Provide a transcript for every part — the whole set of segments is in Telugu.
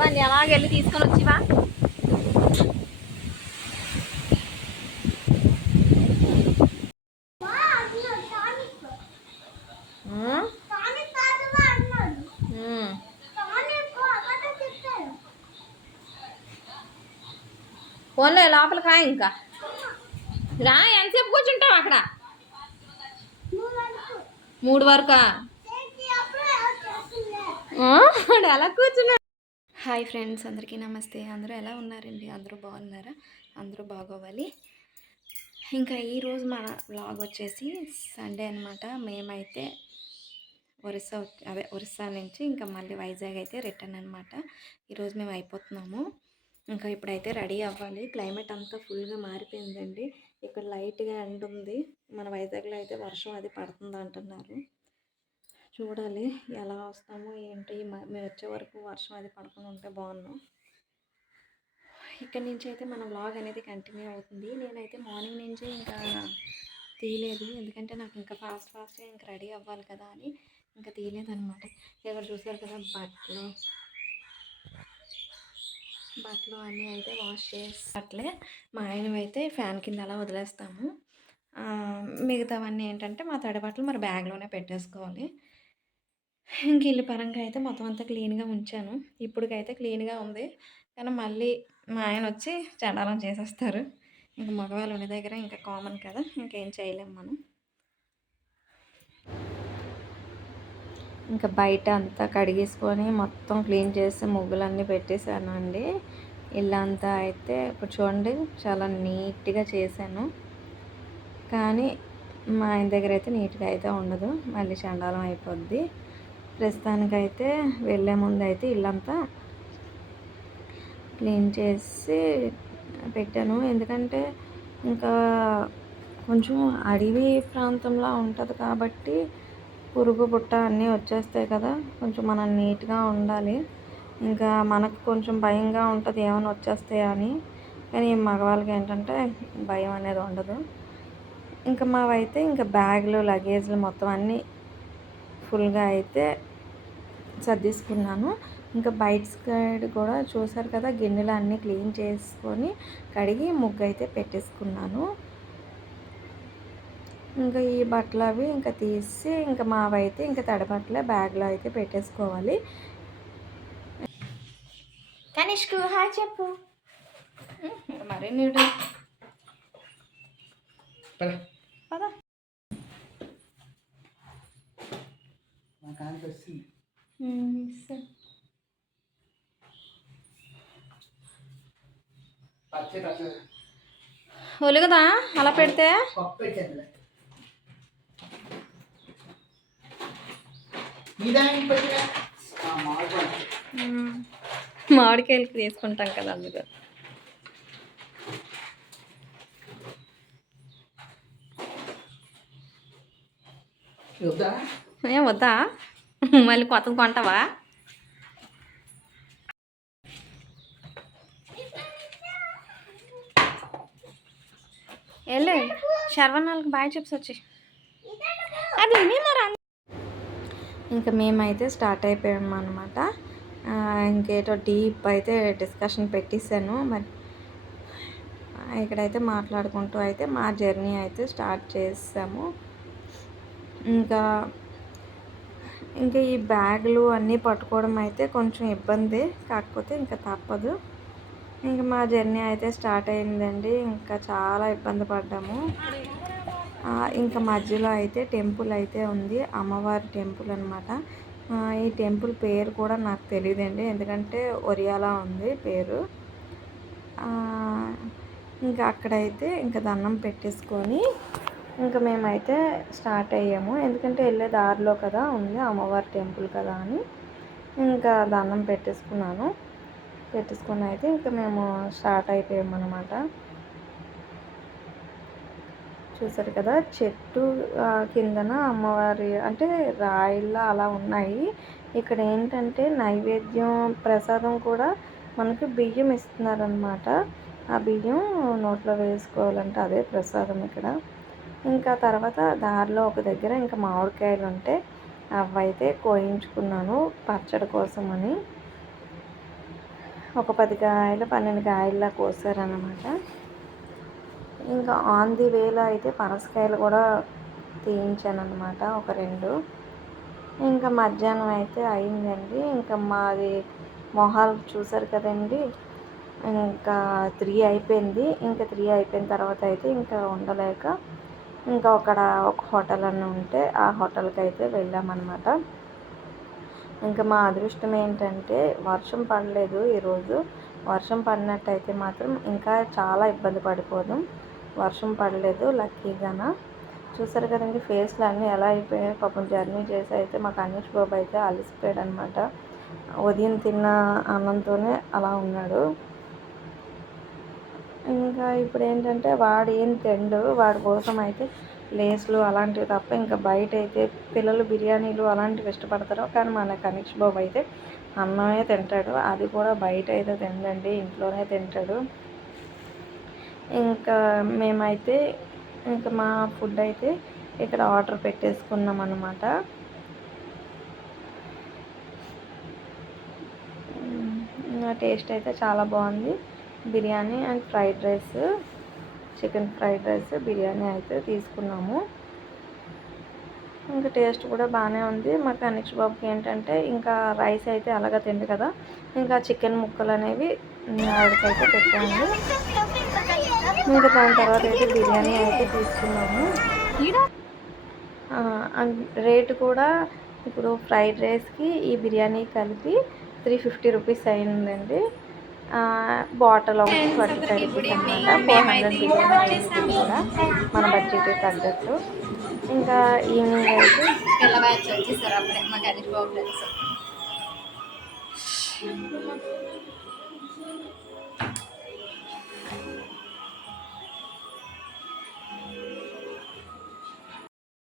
దాన్ని ఎలాగెళ్ళి తీసుకొని వచ్చివా? ఫోన్లో లోపలికి రా, ఇంకా రా. ఎంతసేపు కూర్చుంటావు అక్కడ? 3 వరకా? ఎలా కూర్చున్నా? హాయ్ ఫ్రెండ్స్, అందరికీ నమస్తే. అందరూ ఎలా ఉన్నారండి? అందరూ బాగున్నారా? అందరూ బాగోవాలి. ఇంకా ఈరోజు మన వ్లాగ్ వచ్చేసి సండే అనమాట. మేమైతే ఒరిస్సా నుంచి ఇంకా మళ్ళీ వైజాగ్ అయితే రిటర్న్ అనమాట. ఈరోజు మేము అయిపోతున్నాము. ఇంకా ఇప్పుడైతే రెడీ అవ్వాలి. క్లైమేట్ అంతా ఫుల్గా మారిపోయిందండి. ఇక్కడ లైట్గా ఎండ ఉంది. మన వైజాగ్లో అయితే వర్షం అది పడుతుంది అంటున్నారు. చూడాలి ఎలా వస్తామో ఏంటి. మేము వచ్చే వరకు వర్షం అది పడుకుని ఉంటే బాగున్నాం. ఇక్కడ నుంచి అయితే మన వ్లాగ్ అనేది కంటిన్యూ అవుతుంది. నేనైతే మార్నింగ్ నుంచి ఇంకా తీయలేదు, ఎందుకంటే నాకు ఇంకా ఫాస్ట్గా ఇంకా రెడీ అవ్వాలి కదా అని ఇంకా తీయలేదన్నమాట. ఇక్కడ చూసారు కదా, బట్టలు అన్నీ అయితే వాష్ చేసేటట్లే మా ఆయనవి అయితే ఫ్యాన్ కింద అలా వదిలేస్తాము. మిగతావన్నీ ఏంటంటే మా తడి బట్టలు మరి బ్యాగ్లోనే పెట్టేసుకోవాలి. ఇంక ఇల్లు పరంగా అయితే మొత్తం అంతా క్లీన్గా ఉంచాను. ఇప్పటికైతే క్లీన్గా ఉంది, కానీ మళ్ళీ మా ఆయన వచ్చి చండాలం చేసేస్తారు. ఇంక మగవాళ్ళు ఉన్న దగ్గర ఇంకా కామన్ కదా, ఇంకేం చేయలేము మనం. ఇంకా బయట అంతా కడిగేసుకొని మొత్తం క్లీన్ చేసి ముగ్గులన్నీ పెట్టేశాను అండి. ఇల్లంతా అయితే ఇప్పుడు చూడండి చాలా నీట్గా చేశాను. కానీ మా ఆయన దగ్గర అయితే నీట్గా అయితే ఉండదు, మళ్ళీ చండాలం అయిపోద్ది. ప్రస్తుతానికైతే వెళ్ళే ముందు అయితే ఇల్లంతా క్లీన్ చేసి పెట్టాను. ఎందుకంటే ఇంకా కొంచెం అడవి ప్రాంతంలో ఉంటుంది కాబట్టి పురుగు పుట్ట అన్నీ వచ్చేస్తాయి కదా, కొంచెం మనం నీట్గా ఉండాలి. ఇంకా మనకు కొంచెం భయంగా ఉంటుంది ఏమైనా వచ్చేస్తాయా అని. కానీ మగవాళ్ళకి ఏంటంటే భయం అనేది ఉండదు. ఇంకా మావైతే ఇంకా బ్యాగులు లగేజ్లు మొత్తం అన్నీ ఫుల్గా అయితే సర్దేసుకున్నాను. ఇంకా బయట సైడ్ కూడా చూసారు కదా, గిన్నెలు అన్నీ క్లీన్ చేసుకొని కడిగి ముగ్గు అయితే పెట్టేసుకున్నాను. ఇంకా ఈ బట్టలు అవి ఇంకా తీసి ఇంకా మావైతే ఇంకా తడి బట్టలే బ్యాగ్లో అయితే పెట్టేసుకోవాలి. కనిష్కు హాయ్ చెప్పు మరి. నీడు పదా ఒళ్ళు కదా అలా పెడితే. మామిడికాయలు తీసుకుంటాం కదా అందుకు. ఏం వద్దా? మళ్ళీ కొత్తది కొంటావా? వెళ్ళే శర్వనాలకు బాయ్ చెప్పి వచ్చి అది మరి. ఇంకా మేమైతే స్టార్ట్ అయిపోయాము అనమాట. ఇంకేటో డీప్ అయితే డిస్కషన్ పెట్టేశాను. మరి ఇక్కడైతే మాట్లాడుకుంటూ అయితే మా జర్నీ అయితే స్టార్ట్ చేసాము. ఇంకా ఈ బ్యాగులు అన్నీ పట్టుకోవడం అయితే కొంచెం ఇబ్బంది, కాకపోతే ఇంకా తప్పదు. ఇంకా మా జర్నీ అయితే స్టార్ట్ అయిందండి. ఇంకా చాలా ఇబ్బంది పడ్డాము. ఇంకా మధ్యలో అయితే టెంపుల్ అయితే ఉంది, అమ్మవారి టెంపుల్ అనమాట. ఈ టెంపుల్ పేరు కూడా నాకు తెలియదండి, ఎందుకంటే ఒరియాలా ఉంది పేరు. ఇంకా అక్కడైతే ఇంకా దండం పెట్టేసుకొని ఇంకా మేమైతే స్టార్ట్ అయ్యాము. ఎందుకంటే వెళ్ళే దారిలో కదా ఉంది అమ్మవారి టెంపుల్ కదా అని ఇంకా దండం పెట్టేసుకుని అయితే ఇంకా మేము స్టార్ట్ అయిపోయాము అనమాట. చూసారు కదా, చెట్టు కిందన అమ్మవారి అంటే రాయిల్లా అలా ఉన్నాయి. ఇక్కడ ఏంటంటే నైవేద్యం ప్రసాదం కూడా మనకు బియ్యం ఇస్తున్నారనమాట. ఆ బియ్యం నోట్లో వేసుకోవాలంటే అదే ప్రసాదం ఇక్కడ. ఇంకా తర్వాత దారిలో ఒక దగ్గర ఇంకా మామిడికాయలు ఉంటే అవైతే కోయించుకున్నాను పచ్చడి కోసమని. ఒక 10 కాయలు 12 కాయల్లా కోసారనమాట. ఇంకా ఆన్ ది వేలో అయితే పనసకాయలు కూడా తీయించానమాట ఒక 2. ఇంకా మధ్యాహ్నం అయితే అయిందండి. ఇంకా మాది మొహాలు చూసారు కదండి. ఇంకా 3 అయిపోయింది. ఇంకా 3 అయిపోయిన తర్వాత అయితే ఇంకా ఉండలేక ఇంకా ఒక హోటల్ అని ఉంటే ఆ హోటల్కి అయితే వెళ్ళామన్నమాట. ఇంకా మా అదృష్టం ఏంటంటే వర్షం పడలేదు ఈరోజు. వర్షం పడినట్టయితే మాత్రం ఇంకా చాలా ఇబ్బంది పడిపోదాం. వర్షం పడలేదు లక్కీగాన. చూసారు కదండి ఫేస్లు అన్నీ ఎలా అయిపోయాయి. పాపం జర్నీ చేసి అయితే మా కనీష్ బాబు అయితే అలసిపోయాడు అనమాట. ఉదయం తిన్న అన్నంతోనే అలా ఉన్నాడు. ఇంకా ఇప్పుడు ఏంటంటే వాడు ఏం తిండు. వాడి కోసం అయితే లేస్లు అలాంటివి తప్ప ఇంకా బయట అయితే పిల్లలు బిర్యానీలు అలాంటివి ఇష్టపడతారు. కానీ మన కనీష్ బాబు అయితే అన్నమే తింటాడు. అది కూడా బయట అయితే తినడండి, ఇంట్లోనే తింటాడు. ఇంకా మేమైతే ఇంకా మా ఫుడ్ అయితే ఇక్కడ ఆర్డర్ పెట్టేసుకున్నాం అన్నమాట. టేస్ట్ అయితే చాలా బాగుంది. Biryani and fried rice, chicken fried rice biryani అయితే తీసుకున్నాము. ఇంకా టేస్ట్ కూడా బాగానే ఉంది. మా కనీష్ బాబుకి ఏంటంటే ఇంకా రైస్ అయితే అలాగా తింది కదా, ఇంకా చికెన్ ముక్కలు అనేవి ఆవిడకైతే పెట్టాము. ఇంకా దాని తర్వాత అయితే బిర్యానీ అయితే తీసుకున్నాము. రేటు కూడా ఇప్పుడు ఫ్రైడ్ రైస్కి ఈ బిర్యానీ కలిపి 350 రూపీస్ అయిందండి. బాటిల్ ఒకటి 25 రూపీస్ అనమాట. 400 బిర్యానీ అయింది కూడా మన బడ్జెట్ తగ్గట్టు. ఇంకా ఈవినింగ్ అయితే పిల్ల బ్యాచ్ వచ్చేసారు అప్పుడే మా గణేష్ బాబు ఫ్రెండ్స్.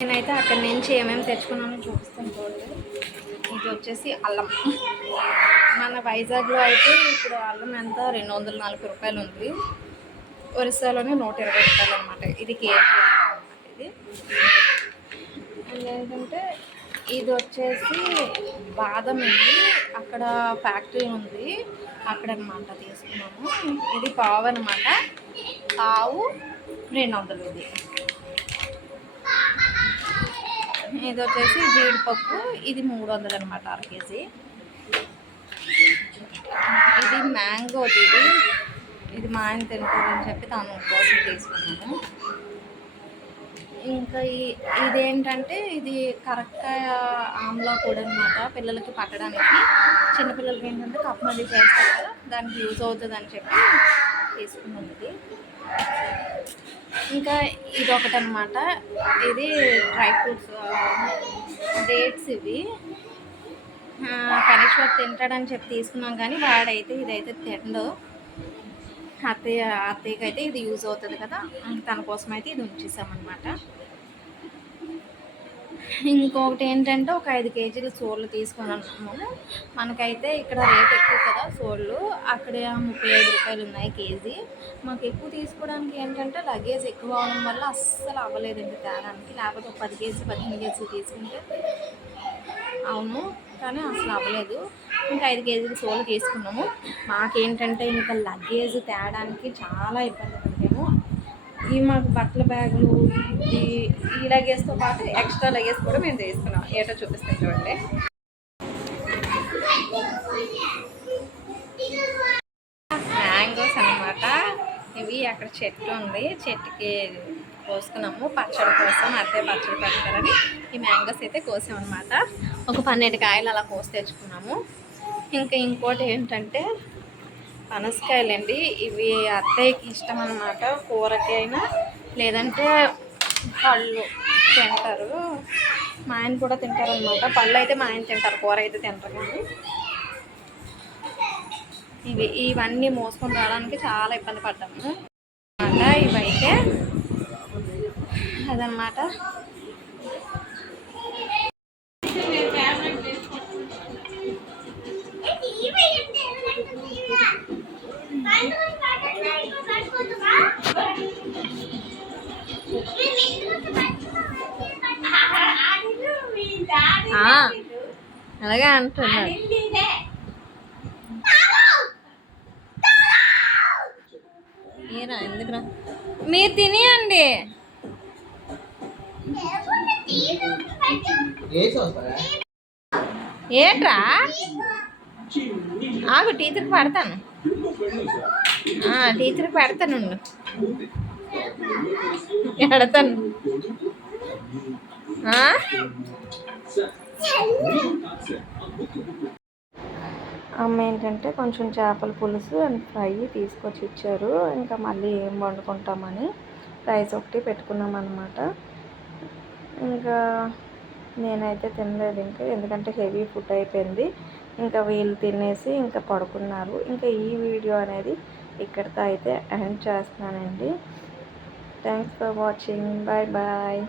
నేనైతే అక్కడి నుంచి ఏమేమి తెచ్చుకున్నానో చూపిస్తాను చూడండి. ఇది వచ్చేసి అల్లం. మన వైజాగ్లో అయితే ఇప్పుడు అల్లం ఎంత 240 రూపాయలు ఉంది. ఒరిస్సాలోనే 120 రూపాయలు అనమాట. ఇది కేజీ ఇది. అండ్ ఏంటంటే ఇది వచ్చేసి బాదం ఇది, అక్కడ ఫ్యాక్టరీ ఉంది అక్కడ అనమాట తీసుకున్నాము. ఇది పావు అనమాట, పావు 200. ఇది వచ్చేసి జీడిపప్పు, ఇది 300 అనమాట 1/2 కేజీ. ఇది మ్యాంగోది, ఇది మా ఆయన తింటారని చెప్పి తను కోసం తీసుకున్నాను. ఇంకా ఇదేంటంటే ఇది కరక్కాయ ఆమ్లా పొడి అనమాట, పిల్లలకి పట్టడానికి. చిన్నపిల్లలకి ఏంటంటే కప్మది చేస్తారు కదా, దానికి యూజ్ అవుతుంది అని చెప్పి తీసుకున్నాను ఇది. ఇంకా ఇది ఒకటి అనమాట, ఇది డ్రై ఫ్రూట్స్ డేట్స్ ఇవి. కనీష్ బాబు తింటాడని చెప్పి తీసుకున్నాం కానీ వాడైతే ఇదైతే తిండు. అత్తయ్యకి అయితే ఇది యూజ్ అవుతుంది కదా, తన కోసం అయితే ఇది ఉంచేసామన్నమాట. ఇంకొకటి ఏంటంటే ఒక 5 కేజీలు సోళ్ళు తీసుకున్నాము. మనకైతే ఇక్కడ రేట్ ఎక్కువ కదా సోళ్ళు, అక్కడ 35 రూపాయలు ఉన్నాయి కేజీ. మాకు ఎక్కువ తీసుకోవడానికి ఏంటంటే లగేజ్ ఎక్కువ అవడం వల్ల అస్సలు అవ్వలేదండి తేడానికి. లేకపోతే ఒక 10 కేజీ 15 కేజీ తీసుకుంటే అవును, కానీ అసలు అవ్వలేదు. ఇంకా 5 కేజీలు సోలు తీసుకున్నాము. మాకేంటంటే ఇంకా లగేజ్ తేడానికి చాలా ఇబ్బంది పడ్డాము. ఈ మాకు బట్టల బ్యాగులు ఈ లగేజ్తో పాటు ఎక్స్ట్రా లగేజ్ కూడా మేము తీసుకున్నాం. ఏటో చూపిస్తాం చూడండి. మ్యాంగోస్ అనమాట ఇవి. అక్కడ చెట్టు ఉంది, చెట్టుకి కోసుకున్నాము పచ్చడి కోసం. అదే పచ్చడి పెడతారని ఈ మ్యాంగోస్ అయితే కోసామన్నమాట. ఒక 12 కాయలు అలా కోసి తెచ్చుకున్నాము. ఇంకా ఇంకోటి ఏంటంటే పనసకాయలండి. ఇవి అత్తయ్యకి ఇష్టం అన్నమాట, కూరకి అయినా లేదంటే పళ్ళు తింటారు. మా ఆయన కూడా తింటారనమాట. పళ్ళు అయితే మా ఆయన తింటారు, కూర అయితే తింటారు. కానీ ఇవన్నీ మోసుకొని రావడానికి చాలా ఇబ్బంది పడ్డాము అన్నమాట. ఇవైతే అదనమాట. అలాగే అంటున్నారు. ఏరా ఎందుకురా మీరు తినేయండి. ఏట్రా ఆగు, టీచర్కి పెడతాను. టీచర్కి పెడతాను, పెడతాను. అమ్మ ఏంటంటే కొంచెం చేపల పులుసు అండ్ ఫ్రై తీసుకొచ్చి ఇచ్చారు. ఇంకా మళ్ళీ ఏం వండుకుంటామని రైస్ ఒకటి పెట్టుకున్నాం అన్నమాట. ఇంకా నేనైతే తినలేదు ఇంకా, ఎందుకంటే హెవీ ఫుడ్ అయిపోయింది. ఇంకా వీళ్ళు తినేసి ఇంకా పడుకున్నారు. ఇంకా ఈ వీడియో అనేది ఇక్కడితో అయితే ఎండ్ చేస్తున్నానండి. Thanks for watching. Bye bye.